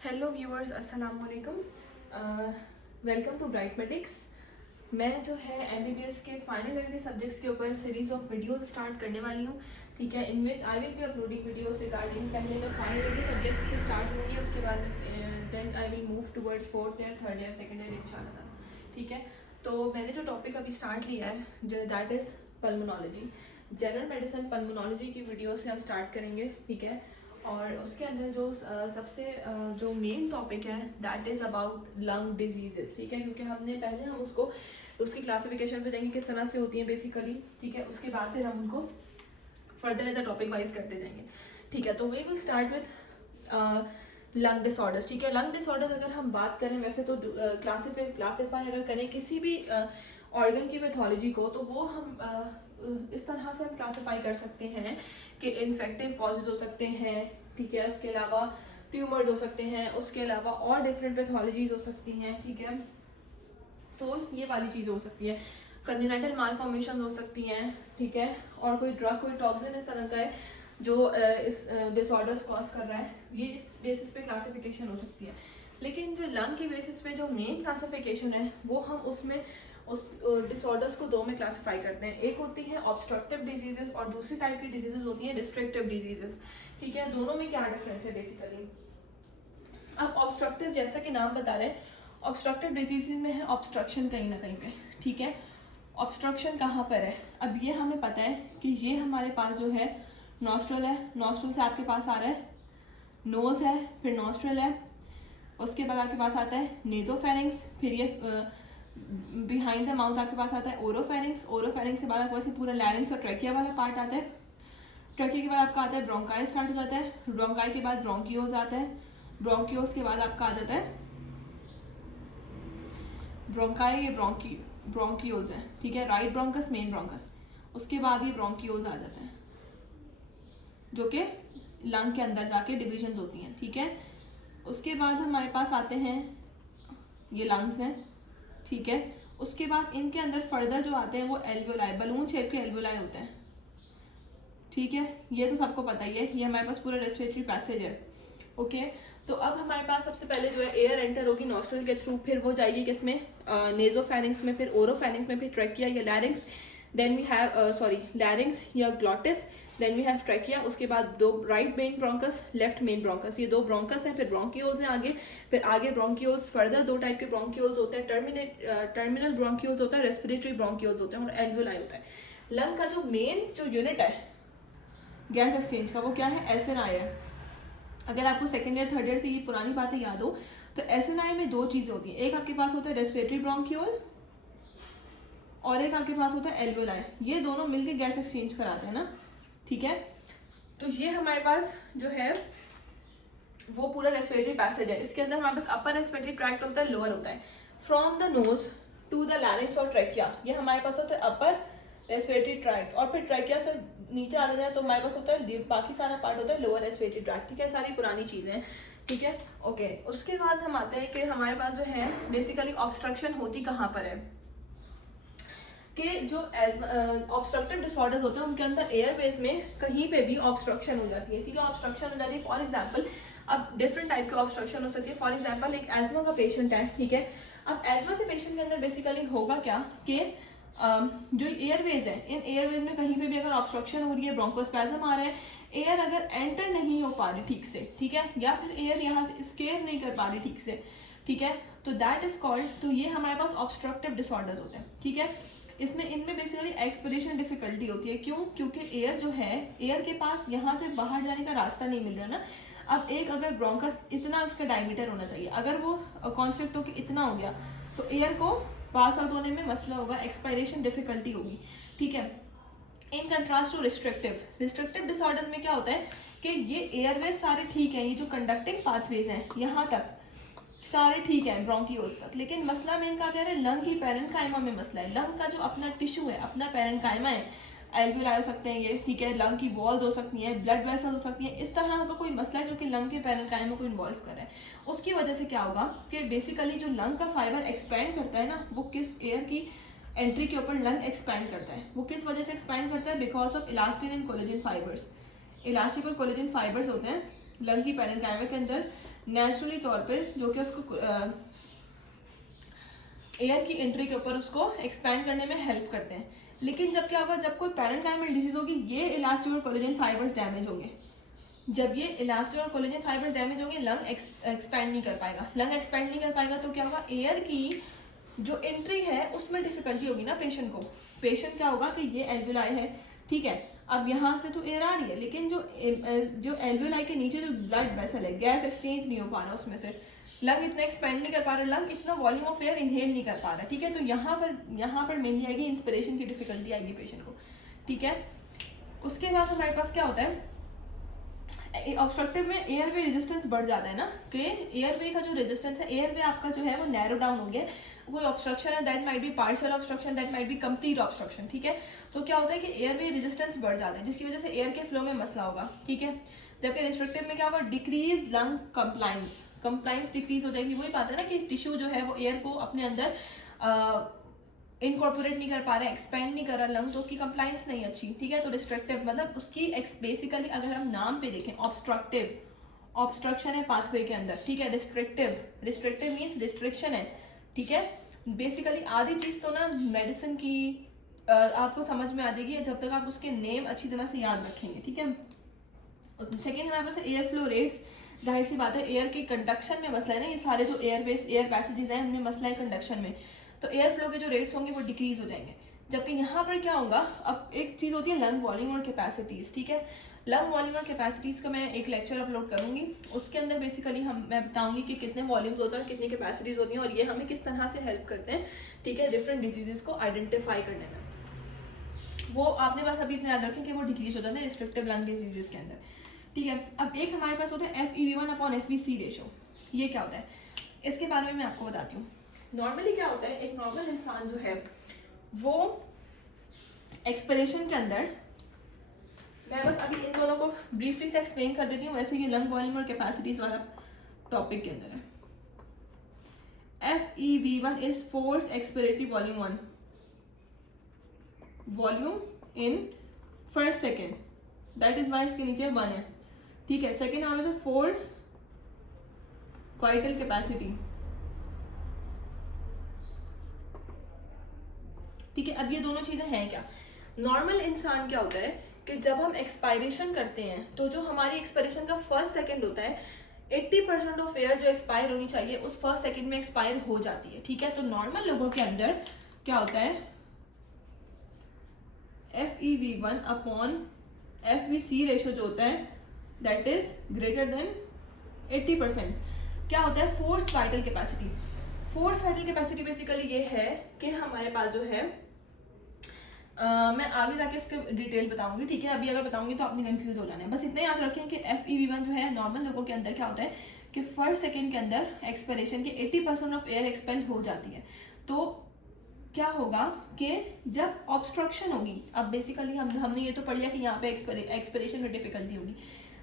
Hello viewers, अस्सलाम वालेकुम। Welcome to Brightmatics. मैं जो है MBBS के फाइनल ईयर के सब्जेक्ट्स के ऊपर सीरीज ऑफ वीडियोस स्टार्ट करने वाली हूँ। ठीक है, in which I will be uploading videos regarding, पहले मैं फाइनल ईयर के सब्जेक्ट्स से स्टार्ट होंगी, उसके बाद then I will move towards fourth year, third year, second year इंशाल्लाह। ठीक है, तो मैंने जो टॉपिक अभी स्टार्ट लिया है that is pulmonology. General medicine pulmonology की वीडियो से हम स्टार्ट करेंगे। ठीक है, और उसके अंदर जो सबसे जो मेन टॉपिक है that is about lung diseases. ठीक है, क्योंकि हम उसको उसकी क्लासिफिकेशन पे देंगे किस तरह से होती है बेसिकली। ठीक है, उसके बाद फिर हम उनको further as a topic wise करते जाएंगे। ठीक है, तो we will start with lung disorders. ठीक है, लंग डिसऑर्डर अगर हम बात करें वैसे तो क्लासीफाई अगर करें किसी भी ऑर्गन की पैथोलॉजी को, तो वो हम इस तरह से हम क्लासीफाई कर सकते हैं कि इन्फेक्टिव कॉजेज हो सकते हैं। ठीक है, उसके अलावा ट्यूमर्स हो सकते हैं, उसके अलावा और डिफरेंट पैथोलॉजीज हो सकती हैं। ठीक है, तो ये वाली चीज़ें हो सकती हैं, कंजेनाइटल मालफॉर्मेशन हो सकती हैं। ठीक है, और कोई ड्रग, कोई टॉक्सिन इस तरह का है जो इस डिसऑर्डर्स कॉज कर रहा है, ये इस बेसिस पे क्लासिफिकेशन हो सकती है। लेकिन जो लंग की बेसिस पे जो मेन क्लासिफिकेशन है वो हम उसमें उस डिसऑर्डर्स को दो में क्लासिफाई करते हैं। एक होती है ऑब्स्ट्रक्टिव डिजीजेस और दूसरी टाइप की डिजीजेस होती हैं डिस्ट्रक्टिव डिजीजेस। ठीक है, दोनों में क्या डिफरेंस है बेसिकली। अब ऑब्स्ट्रक्टिव, जैसा कि नाम बता रहे हैं, ऑब्स्ट्रक्टिव डिजीजेस में है ऑब्स्ट्रक्शन कहीं ना कहीं पे। ठीक है, ऑब्स्ट्रक्शन कहाँ पर है, अब ये हमें पता है कि ये हमारे पास जो है नॉस्ट्रल है, नॉस्ट्रल से आपके पास आ रहा है नोज है, फिर नॉस्ट्रल है, उसके बाद आपके पास आता है नेजोफेरिंग्स, फिर ये बिहाइंड द माउथ आपके पास आता है ओरोफेरिंग्स, ओरोफेरिंग्स के बाद आपके पास पूरा लैरिंग्स और ट्रैकिया वाला पार्ट आता है। ट्रैकिया के बाद आपका आता है ब्रोंकाई स्टार्ट हो जाता है, ब्रोंकाई के बाद ब्रोंकियोल्स आता है, ब्रोंकियोल्स के बाद आपका आ जाता है ब्रोंकाई, ये ब्रोंकियोल्स है। ठीक है, राइट ब्रोंकस, मेन ब्रोंकस, उसके बाद ये ब्रोंकियोल्स आ जाते हैं जो कि लंग के अंदर जाके डिविजन होती हैं। ठीक है, उसके बाद हमारे पास आते हैं ये लंग्स हैं। ठीक है, उसके बाद इनके अंदर फर्दर जो आते हैं वो एल्वियोलाई, बलून शेप के एल्वियोलाई होते हैं। ठीक है, ये तो सबको पता ही है, ये हमारे पास पूरा रेस्पिरेटरी पैसेज है। ओके, तो अब हमारे पास सबसे पहले जो है एयर एंटर होगी नॉस्ट्रल के थ्रू, फिर वो जाएगी किसमें, नेजोफेरिंग्स में, फिर ओरोफेरिंग्स में, फिर ट्रैकिया या larynx, then we have larynx या glottis, then we have trachea, उसके बाद दो right main bronchus, left main bronchus, ये दो ब्रोंकस हैं, फिर ब्रोंकियोल्स हैं आगे, फिर आगे ब्रोंकियोल्स, फर्दर दो टाइप के ब्रोंकियोल्स होते हैं, टर्मिनल ब्रोंकियोल्स होता है, रेस्पिरेटरी ब्रोंकियोल्स होते हैं, और एल्वियोलाई होता है। लंग का जो मेन जो यूनिट है गैस एक्सचेंज का वो क्या है, SNI है। अगर आपको सेकेंड ईयर थर्ड ईयर से ये पुरानी बातें याद हो तो SNI में दो चीज़ें होती हैं, एक आपके पास होता है रेस्पिरेटरी ब्रोंकियोल और एक आपके पास होता है एल्वियोलाई, ये दोनों मिलकर गैस एक्सचेंज कराते हैं ना। ठीक है, तो ये हमारे पास जो है वो पूरा रेस्पिरेटरी पैसेज है। इसके अंदर हमारे पास अपर रेस्पिरेटरी ट्रैक्ट होता है, लोअर होता है। From the nose to the larynx और ट्रैकिया, ये हमारे पास होता है अपर रेस्पिरेटरी ट्रैक्ट, और फिर ट्रैकिया से नीचे आ जाए तो हमारे पास होता है बाकी सारा पार्ट होता है लोअर रेस्पिरेटरी ट्रैक्ट। ठीक है, सारी पुरानी चीज़ें हैं। ठीक है, ओके, उसके बाद हम आते हैं कि हमारे पास जो है बेसिकली ऑब्स्ट्रक्शन होती कहाँ पर है, कि जो ऑब्स्ट्रक्टिव डिसऑर्डर्स होते हैं उनके अंदर एयरवेज में कहीं पे भी ऑब्स्ट्रक्शन हो जाती है। ठीक है, ऑब्स्ट्रक्शन हो जाती है, फॉर एग्जांपल अब डिफरेंट टाइप की ऑब्स्ट्रक्शन हो सकती है। फॉर एग्जांपल एक एजमा का पेशेंट है। ठीक है, अब एजमा के पेशेंट के अंदर बेसिकली होगा क्या कि जो एयरवेज है, इन एयरवेज में कहीं पे भी अगर ऑब्स्ट्रक्शन हो रही है, ब्रोंकोस्पैज्म आ रहा है, एयर अगर एंटर नहीं हो पा रही ठीक से, ठीक है, या फिर एयर यहाँ से स्केप नहीं कर पा रही ठीक से, ठीक है, तो दैट इज कॉल्ड, तो ये हमारे पास ऑब्स्ट्रक्टिव डिसऑर्डर्स होते हैं। ठीक है, इनमें बेसिकली एक्सपिरेशन डिफिकल्टी होती है। क्यों? क्योंकि एयर जो है, एयर के पास यहाँ से बाहर जाने का रास्ता नहीं मिल रहा ना। अब एक अगर ब्रोंकस इतना उसका डायमीटर होना चाहिए, अगर वो कॉन्स्ट्रिक्ट होकर इतना हो गया तो एयर को पास आउट होने में मसला होगा, एक्सपायरेशन डिफिकल्टी होगी। ठीक है, in contrast to restrictive disorders में क्या होता है कि ये एयरवेज सारे ठीक हैं, ये जो कंडक्टिंग पाथवेज हैं यहाँ तक सारे ठीक है ब्रोंकियोल्स तक, लेकिन मसला में इनका क्या है, लंग की पैरेन्काइमा में मसला है। लंग का जो अपना टिश्यू है, अपना पैरेन्काइमा है, एल्वियोलाई हो सकते हैं ये, ठीक है, लंग की वॉल्स हो सकती हैं, ब्लड वेसल्स हो सकती हैं, इस तरह का कोई मसला है जो कि लंग के पैरेन्काइमा को इन्वॉल्व कर रहा है। उसकी वजह से क्या होगा कि बेसिकली जो लंग का फाइबर एक्सपैंड करता है ना, वो किस एयर की एंट्री के ऊपर लंग एक्सपैंड करता है, वो किस वजह से एक्सपैंड करता है, because of elastin and collagen fibres. Elastic और कोलेजन फाइबर्स होते हैं लंग की पैरेन्काइमा के अंदर, नेचुरली तौर पे जो कि उसको एयर की एंट्री के ऊपर उसको एक्सपैंड करने में हेल्प करते हैं। लेकिन जब क्या होगा, जब कोई पैरेन्काइमल डिजीज होगी, ये इलास्टिक और कोलेजन फाइबर्स डैमेज होंगे। जब ये इलास्टिक और कोलेजन फाइबर्स डैमेज होंगे, लंग एक्सपैंड नहीं कर पाएगा। लंग एक्सपैंड नहीं कर पाएगा तो क्या होगा, एयर की जो एंट्री है उसमें डिफिकल्टी होगी ना पेशेंट को। पेशेंट क्या होगा कि ये एल्वुलाई है, ठीक है, अब यहाँ से तो एयर आ रही है, लेकिन जो एल्वुलाई के नीचे जो ब्लड वेसल है, गैस एक्सचेंज नहीं हो पा रहा उसमें से, लंग इतना एक्सपेंड नहीं कर पा रहा, लंग इतना वॉल्यूम ऑफ एयर इनहेल नहीं कर पा रहा, ठीक है। तो यहाँ पर मेनली आएगी इंस्पिरेशन की डिफिकल्टी आएगी पेशेंट को, ठीक है। उसके बाद हमारे पास क्या होता है, ऑब्स्ट्रक्टिव में एयरवे रेजिस्टेंस बढ़ जाता है ना, कि एयरवे का जो रेजिस्टेंस है, एयरवे आपका जो है वो नैरो डाउन हो गया। कोई ऑब्स्ट्रक्शन है, that might be partial obstruction, that might be complete obstruction, ठीक है। तो क्या होता है कि एयरवे रेजिस्टेंस बढ़ जाता है, जिसकी वजह से एयर के फ्लो में मसला होगा, ठीक है। जबकि रिस्ट्रिक्टिव में क्या होगा, डिक्रीज लंग कंप्लाइंस डिक्रीज हो जाएगी। वही बात है ना कि टिश्यू जो है वो एयर को अपने अंदर इनकॉर्पोरेट नहीं कर पा रहा है, एक्सपेंड नहीं कर रहा लंग, तो उसकी कंप्लाइंस नहीं अच्छी, ठीक है। तो रिस्ट्रिक्टिव मतलब उसकी बेसिकली अगर हम नाम पे देखें, ऑब्स्ट्रक्शन है पाथवे के अंदर, ठीक है। रिस्ट्रिक्टिव मीन्स रिस्ट्रिक्शन है, ठीक है। बेसिकली आधी चीज़ तो ना मेडिसिन की आपको समझ में आ जाएगी जब तक आप उसके नेम अच्छी तरह से याद रखेंगे, ठीक है। सेकेंड हमारे पास एयर फ्लो रेट्स, जाहिर सी बात है एयर के कंडक्शन में मसला है ना, ये सारे जो एयर पैसेजेस हैं उनमें मसला है कंडक्शन में, तो एयर फ्लो के जो रेट्स होंगे वो डिक्रीज हो जाएंगे। जबकि यहाँ पर क्या होगा, अब एक चीज़ होती है लंग वॉल्यूम और कैपेसिटीज़, ठीक है। लंग वॉल्यूम और कैपेसिटीज़ का मैं एक लेक्चर अपलोड करूँगी, उसके अंदर बेसिकली मैं बताऊँगी कि कितने वॉल्यूम्स होते हैं और कितनी कैपेसिटीज़ होती हैं और ये हमें किस तरह से हेल्प करते हैं, ठीक है, डिफरेंट डिजीज़ को आइडेंटिफाई करने में। वो आपने बस अभी इतना याद रखें कि वो डिक्रीज हो जाता है रिस्ट्रिक्टिव लंग डिजीज़ के अंदर, ठीक है। अब एक हमारे पास होता है FEV1/FVC रेशो। ये क्या होता है, इसके बारे में मैं आपको बताती हूँ। नॉर्मली क्या होता है, एक नॉर्मल इंसान जो है वो एक्सपिरेशन के अंदर, मैं बस अभी इन दोनों को ब्रीफली से एक्सप्लेन कर देती हूँ, वैसे ये लंग वॉल्यूम और कैपेसिटीज वाला टॉपिक के अंदर है। FEV1 is force expiratory volume 1, volume in first second, that is why इसके नीचे 1 है, ठीक है। सेकेंड हमारे पास फोर्स वाइटल कैपेसिटी, ठीक है। अब ये दोनों चीजें हैं क्या, नॉर्मल इंसान क्या होता है कि जब हम एक्सपायरेशन करते हैं तो जो हमारी एक्सपायरेशन का फर्स्ट सेकंड होता है, 80% ऑफ एयर जो एक्सपायर होनी चाहिए उस फर्स्ट सेकंड में एक्सपायर हो जाती है, ठीक है। तो नॉर्मल लोगों के अंदर क्या होता है, FEV1/FVC रेशो जो होता है दैट इज ग्रेटर देन 80%। क्या होता है, force vital capacity. Force vital capacity basically ये है कि हमारे पास जो है मैं आगे जाके इसके डिटेल बताऊंगी, ठीक है। अभी अगर बताऊंगी तो आपने कंफ्यूज हो जाना है। बस इतना याद रखें कि FEV1 जो है नॉर्मल लोगों के अंदर क्या होता है कि फर्स्ट सेकेंड के अंदर एक्सपिरेशन के 80% ऑफ एयर एक्सपेल हो जाती है। तो क्या होगा कि जब ऑब्स्ट्रक्शन होगी, अब बेसिकली हमने ये तो पढ़ लिया कि यहाँ पे एक्सपिरेशन में डिफिकल्टी होगी,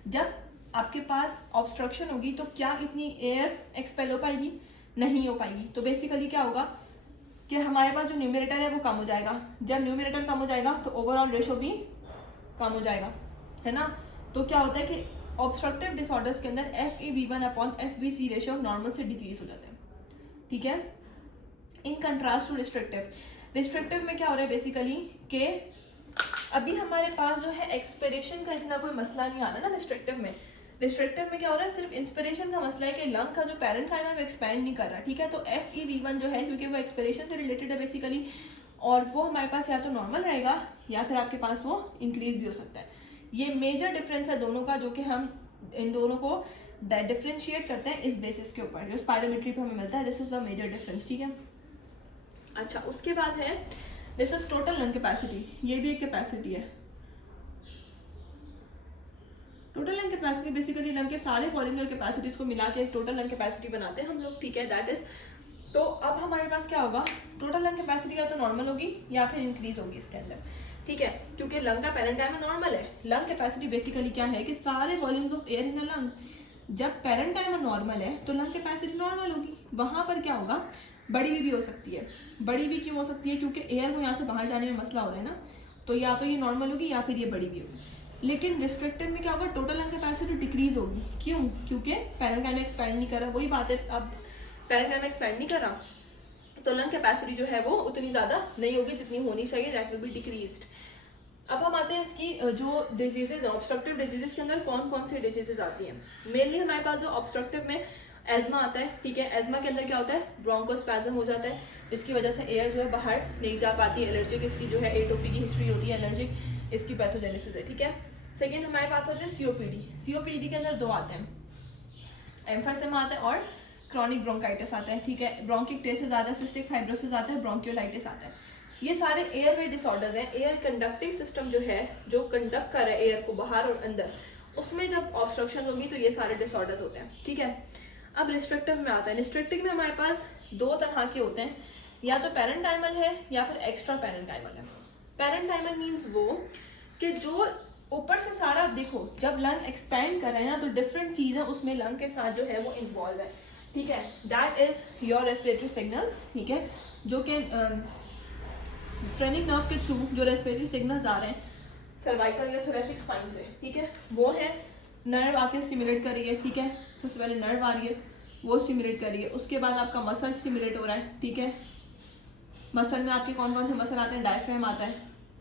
जब आपके पास ऑब्स्ट्रक्शन होगी तो क्या इतनी एयर एक्सपेल हो पाएगी, नहीं हो पाएगी। तो बेसिकली क्या होगा कि हमारे पास जो न्यूमरेटर है वो कम हो जाएगा, जब न्यूमरेटर कम हो जाएगा तो ओवरऑल रेशो भी कम हो जाएगा, है ना। तो क्या होता है कि ऑब्स्ट्रक्टिव डिसऑर्डर्स के अंदर FEV1/FVC रेशो नॉर्मल से डिक्रीज हो जाता है, ठीक है। इन कंट्रास्ट टू रिस्ट्रिक्टिव में क्या हो रहा है बेसिकली कि अभी हमारे पास जो है एक्सपिरेशन का इतना कोई मसला नहीं आ रहा ना रिस्ट्रिक्टिव में क्या हो रहा है, सिर्फ इंस्पिरेशन का मसला है कि लंग का जो पैरेन्काइमा है वो एक्सपैंड नहीं कर रहा, ठीक है। तो FEV1 जो है क्योंकि वो एक्सपिरेशन से रिलेटेड है बेसिकली, और वो हमारे पास या तो नॉर्मल रहेगा या फिर आपके पास वो इंक्रीज भी हो सकता है। ये मेजर डिफरेंस है दोनों का, जो कि हम इन दोनों को डिफ्रेंशिएट करते हैं इस बेसिस के ऊपर, जो स्पायरोमेट्री पे हमें मिलता है। This is the major difference, ठीक है। अच्छा, उसके बाद है this is total lung capacity, ये भी एक कैपेसिटी है। Total lung capacity basically lung के सारे पॉलिमर कैपेसिटीज को मिला के एक टोटल लंग कैपेसिटी बनाते हैं हम लोग, ठीक है, दैट इज। तो अब हमारे पास क्या होगा, टोटल लंग कैपेसिटी या तो नॉर्मल होगी या फिर इंक्रीज होगी इसके अंदर, ठीक है, क्योंकि लंग का पैरेन्काइमा नॉर्मल है। लंग कैपेसिटी बेसिकली क्या है कि सारे volumes of air in a lung, जब पैरेन्काइमा नॉर्मल है तो लंग कैपेसिटी नॉर्मल होगी। वहाँ पर क्या होगा, बड़ी भी हो सकती है। बड़ी भी क्यों हो सकती है, क्योंकि एयर को यहाँ से बाहर जाने में मसला हो रहा है ना, तो या तो ये नॉर्मल होगी या फिर ये बड़ी भी होगी। लेकिन रिस्ट्रिक्टिव में क्या होगा, टोटल लंग कैपेसिटी डिक्रीज होगी। क्यों? क्योंकि पैरेन्काइमा एक्सपैंड नहीं कर रहा। वही बात है, अब पैरेन्काइमा एक्सपैंड नहीं कर रहा तो लंग कैपेसिटी जो है वो उतनी ज़्यादा नहीं होगी जितनी होनी चाहिए, दैट विल बी डिक्रीज्ड। अब हम आते हैं इसकी जो डिजीजेज, ऑब्स्ट्रक्टिव डिजीजेज के अंदर कौन कौन सी डिजीजेज आती हैं। मेनली हमारे पास जो ऑब्स्ट्रक्टिव में एजमा आता है, ठीक है। एजमा के अंदर क्या होता है, ब्रोंकोस्पैज्म हो जाता है, जिसकी वजह से एयर जो है बाहर नहीं जा पाती है। एलर्जिक इसकी जो है एटोपी की हिस्ट्री होती है, एलर्जिक इसकी पैथोजेनेसिस है, ठीक है। सेकेंड हमारे पास आता है सीओपीडी। सीओपीडी के अंदर दो आते हैं, एम्फाइसेमा आता है और क्रॉनिक ब्रोंकाइटिस आता है, ठीक है। ब्रोंकिक्टेसिस आता है, सिस्टिक फाइब्रोसिस आता है, ब्रोंकियोलाइटिस आता है। ये सारे एयरवे डिसऑर्डर्स हैं। एयर कंडक्टिंग सिस्टम जो है, जो कंडक्ट कर रहा है एयर को बाहर और अंदर, उसमें जब ऑब्स्ट्रक्शन होगी तो ये सारे डिसऑर्डर्स होते हैं, ठीक है। अब रिस्ट्रिक्टिव में आता है। रिस्ट्रिक्टिव में हमारे पास दो तरह के होते हैं, या तो पैरेन्काइमल है या फिर एक्स्ट्रा पैरेन्काइमल है। पैरेन्काइमल मीन्स वो कि जो ऊपर से सारा, देखो जब लंग एक्सपैंड कर रहे हैं ना तो डिफरेंट चीज़ें उसमें लंग के साथ जो है वो इन्वॉल्व है, ठीक है। That is your respiratory signals, ठीक है, जो कि फ्रेनिक नर्व के थ्रू जो रेस्पिरेटरी सिग्नल्स आ रहे हैं सर्वाइकल या थोरेसिक स्पाइन से, ठीक है, वो है। नर्व आके स्टिमुलेट कर रही है, ठीक है। सबसे पहले नर्व आ रही है, वो स्टिमुलेट कर रही है, उसके बाद आपका मसल स्टिमुलेट हो रहा है, ठीक है। मसल में आपके कौन कौन से मसल आते हैं, डायफ्राम आता है,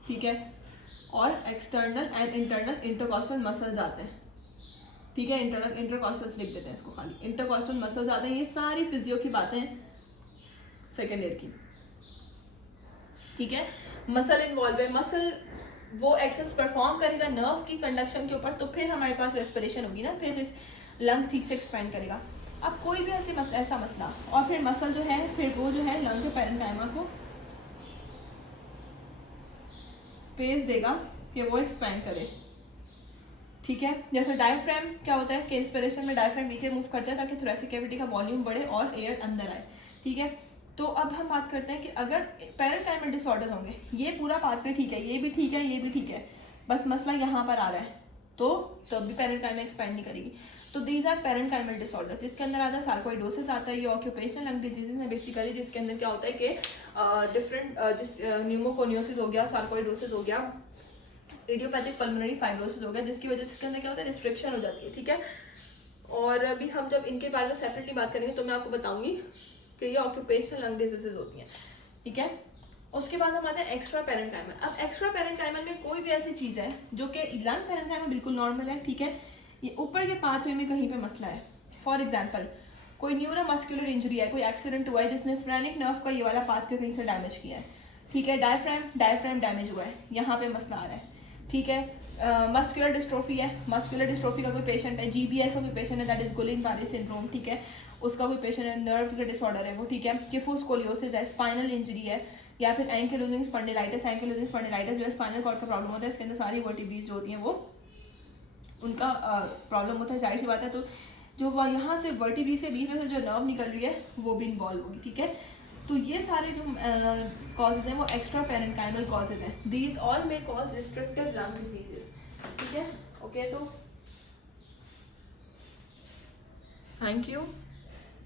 ठीक है, और external and internal intercostal muscles आते हैं, ठीक है। इंटरनल इंटरकॉस्टल्स लिख देते हैं इसको, खाली इंटरकॉस्टल मसल्स आते हैं। ये सारी फिजियो की बातें सेकेंड ईयर की, ठीक है। मसल इन्वॉल्व है, मसल वो एक्शंस परफॉर्म करेगा नर्व की कंडक्शन के ऊपर, तो फिर हमारे पास रेस्पिरेशन होगी ना, फिर लंग ठीक से एक्सपैंड करेगा। अब कोई भी ऐसा मसला, और फिर मसल जो है फिर वो जो है लंग के पैरेन्काइमा को स्पेस देगा कि वो एक्सपैंड करे, ठीक है। जैसे डायफ्राम क्या होता है कि इंस्पिरेशन में डायफ्राम नीचे मूव करता है ताकि थोरेसिक कैविटी का वॉल्यूम बढ़े और एयर अंदर आए, ठीक है। तो अब हम बात करते हैं कि अगर पैरेन्काइमल डिसऑर्डर होंगे, ये पूरा पाथवे ठीक है, ये भी ठीक है, ये भी ठीक है, बस मसला यहाँ पर आ रहा है, तो तब भी पैरेन्काइमा एक्सपैंड नहीं करेगी। तो दीज आर पैरेन्काइमल डिसऑर्डर, जिसके अंदर आता है सार्कोइडोसिस आता है। ये ऑक्यूपेशनल लंग डिजीजेज है बेसिकली, जिसके अंदर क्या होता है कि डिफरेंट न्यूमोकोनियोसिस हो गया, सार्कोइडोसिस हो गया, इडियोपैथिक पल्मोनरी फाइब्रोसिस हो गया, जिसकी वजह से इसके अंदर क्या होता है, रिस्ट्रिक्शन हो जाती है, ठीक है। और अभी हम जब इनके बारे में सेपरेटली बात करेंगे तो मैं आपको बताऊंगी कि ये ऑक्यूपेशनल लंग डिजीजेज होती हैं, ठीक है। उसके बाद हम आते हैं एक्स्ट्रा पैरेन्काइमल। अब एक्स्ट्रा पैरेन्काइमल में कोई भी ऐसी चीज़ है जो कि लंग पैरेन्काइमल बिल्कुल नॉर्मल है, ठीक है, ये ऊपर के पाथवे में कहीं पे मसला है। फॉर एग्जांपल कोई न्यूरोमस्कुलर इंजरी है, कोई एक्सीडेंट हुआ है जिसने फ्रेनिक नर्व का ये वाला पाथवे कहीं से डैमेज किया है, ठीक है। डायफ्राम डैमेज हुआ है, यहाँ पे मसला आ रहा है, ठीक है। मस्कुलर डिस्ट्रोफी है, मस्कुलर डिस्ट्रोफी का कोई पेशेंट है, GBS का कोई पेशेंट है, दैट इज गुइलेन-बारे सिंड्रोम, ठीक है, उसका कोई पेशेंट है, नर्व का डिसऑर्डर है वो, ठीक है। किफोस्कोलियोसिस है, स्पाइनल इंजरी है, या फिर एंकिलोजिंग स्पॉन्डिलाइटिस। एंकिलोजिंग स्पॉन्डिलाइटिस जो है स्पाइनल कॉर्ड का प्रॉब्लम होता है, इसके अंदर सारी वर्टिब्रेज जो होती हैं वो उनका प्रॉब्लम होता है, जाहिर सी बात है। तो जो यहाँ से वर्टिब्रेज के बीच में से जो नर्व निकल रही है वो भी इन्वॉल्व होगी, ठीक है। तो ये सारे जो कॉजेज हैं वो एक्स्ट्रा पैरेन्काइमल कॉजेज हैं। These all may cause restrictive lung diseases, ठीक है। ओके, तो थैंक यू।